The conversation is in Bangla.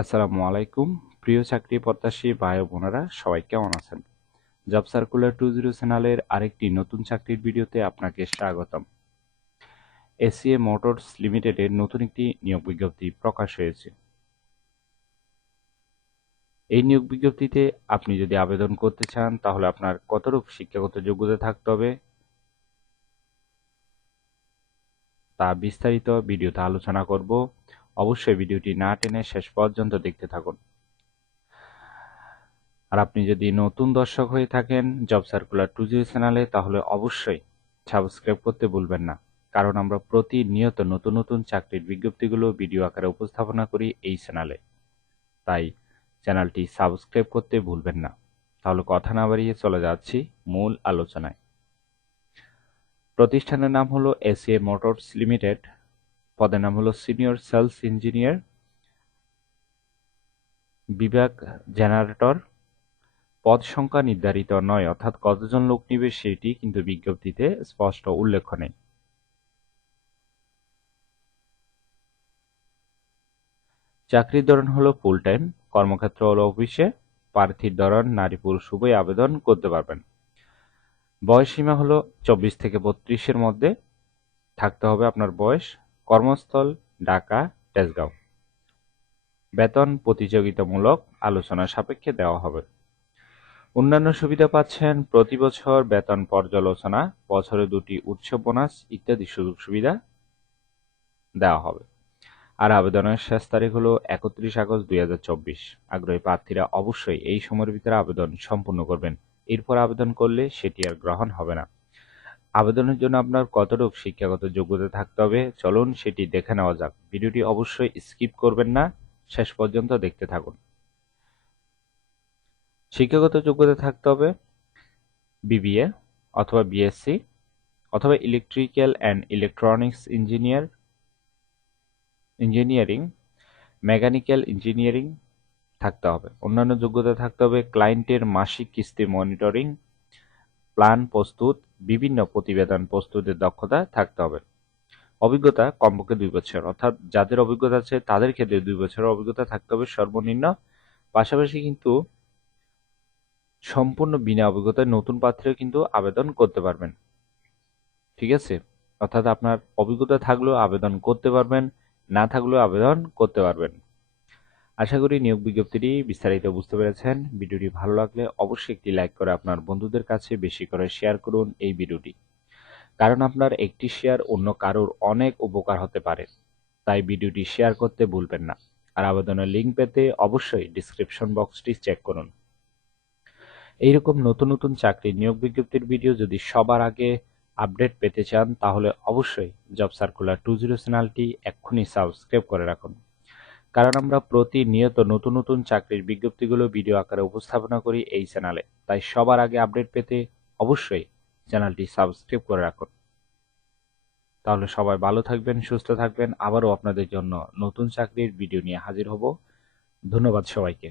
আসসালামু আলাইকুম। প্রিয় চাকরি প্রত্যাশী ভাই ও বোনেরা, সবাই কেমন আছেন? জব সার্কুলার 20 চ্যানেলের আরেকটি নতুন চাকরির ভিডিওতে আপনাকে স্বাগতম। এসিএ মোটরস লিমিটেডের নতুন একটি নিয়োগ বিজ্ঞপ্তি প্রকাশ হয়েছে। এই নিয়োগ বিজ্ঞপ্তিতে আপনি যদি আবেদন করতে চান তাহলে আপনার কতটুক শিক্ষাগত যোগ্যতা থাকতে হবে তা বিস্তারিত ভিডিওতে আলোচনা করব। অবশ্যই ভিডিওটি না টেনে শেষ পর্যন্ত দেখতে থাকুন। আর আপনি যদি নতুন দর্শক হয়ে থাকেন জব সার্কুলার 20 চ্যানেলে, তাহলে অবশ্যই সাবস্ক্রাইব করতে ভুলবেন না, কারণ আমরা প্রতিনিয়ত নতুন নতুন চাকরির বিজ্ঞপ্তিগুলো ভিডিও আকারে উপস্থাপনা করি এই চ্যানেলে। তাই চ্যানেলটি সাবস্ক্রাইব করতে ভুলবেন না। তাহলে কথা না বাড়িয়ে চলে যাচ্ছি মূল আলোচনায়। প্রতিষ্ঠানের নাম হলো এসিএ মোটরস লিমিটেড। পদের নাম হলো সিনিয়র সেলস ইঞ্জিনিয়ার, বিভাগ জেনারেটর। পদ সংখ্যা নির্ধারিত নয়, অর্থাৎ কতজন লোক নিবে সেটি কিন্তু বিজ্ঞপ্তিতে স্পষ্ট উল্লেখ নেই। চাকরির ধরন হলো ফুল টাইম, কর্মক্ষেত্র হলো অফিসে। প্রার্থীর ধরন নারী পুরুষ উভয় আবেদন করতে পারবেন। বয়স সীমা হলো 24 থেকে 32-এর মধ্যে থাকতে হবে আপনার বয়স। কর্মস্থল ঢাকা, তেজগাঁও। বেতন প্রতিযোগিতামূলক আলোচনা সাপেক্ষে দেওয়া হবে। অন্যান্য সুবিধা পাচ্ছেন প্রতি বছর বেতন পর্যালোচনা, বছরে 2টি উৎসব বোনাস ইত্যাদি সুযোগ সুবিধা দেওয়া হবে। আর আবেদনের শেষ তারিখ হলো 31 আগস্ট 2024। আগ্রহী প্রার্থীরা অবশ্যই এই সময়ের ভিতরে আবেদন সম্পূর্ণ করবেন। এরপর আবেদন করলে সেটি আর গ্রহণ হবে না। আবেদনের জন্য আপনার কতটুকু শিক্ষাগত যোগ্যতা থাকতে হবে চলুন সেটি দেখে নেওয়া যাক। ভিডিওটি অবশ্যই স্কিপ করবেন না, শেষ পর্যন্ত দেখতে থাকুন। শিক্ষাগত যোগ্যতা থাকতে হবে বিবিএ অথবা বিএসসি অথবা electrical and electronics engineering, mechanical engineering থাকতে হবে। অন্যান্য যোগ্যতা থাকতে হবে ক্লায়েন্টের মাসিক কিস্তি মনিটরিং, প্ল্যান প্রস্তুত, বিভিন্ন প্রতিবেদন প্রস্তুতের দক্ষতা থাকতে হবে। অভিজ্ঞতা কমপক্ষে 2 বছর, অর্থাৎ যাদের অভিজ্ঞতা আছে তাদের ক্ষেত্রে 2 বছরের অভিজ্ঞতা থাকতে হবে সর্বনিম্ন। পাশাপাশি কিন্তু সম্পূর্ণ বিনা অভিজ্ঞতায় নতুন প্রার্থীরা কিন্তু আবেদন করতে পারবেন। ঠিক আছে? অর্থাৎ আপনার অভিজ্ঞতা থাকলেও আবেদন করতে পারবেন, না থাকলেও আবেদন করতে পারবেন। আশা করি নিয়োগ বিজ্ঞপ্তিটি বিস্তারিত বুঝতে পেরেছেন। ভিডিওটি ভালো লাগলে অবশ্যই একটি লাইক করে আপনার বন্ধুদের কাছে বেশি করে শেয়ার করুন এই ভিডিওটি, কারণ আপনার একটি শেয়ার অন্য কারোর অনেক উপকার হতে পারে। তাই ভিডিওটি শেয়ার করতে ভুলবেন না। আর আবেদনের লিঙ্ক পেতে অবশ্যই ডিসক্রিপশন বক্সটি চেক করুন। এইরকম নতুন নতুন চাকরি নিয়োগ বিজ্ঞপ্তির ভিডিও যদি সবার আগে আপডেট পেতে চান তাহলে অবশ্যই জব সার্কুলার 20 চ্যানেলটি এক্ষুনি সাবস্ক্রাইব করে রাখুন, কারণ আমরা প্রতিনিয়ত নতুন নতুন চাকরির বিজ্ঞপ্তিগুলো ভিডিও আকারে উপস্থাপনা করি এই চ্যানেলে। তাই সবার আগে আপডেট পেতে অবশ্যই চ্যানেলটি সাবস্ক্রাইব করে রাখুন। তাহলে সবাই ভালো থাকবেন, সুস্থ থাকবেন। আবারও আপনাদের জন্য নতুন চাকরির ভিডিও নিয়ে হাজির হব। ধন্যবাদ সবাইকে।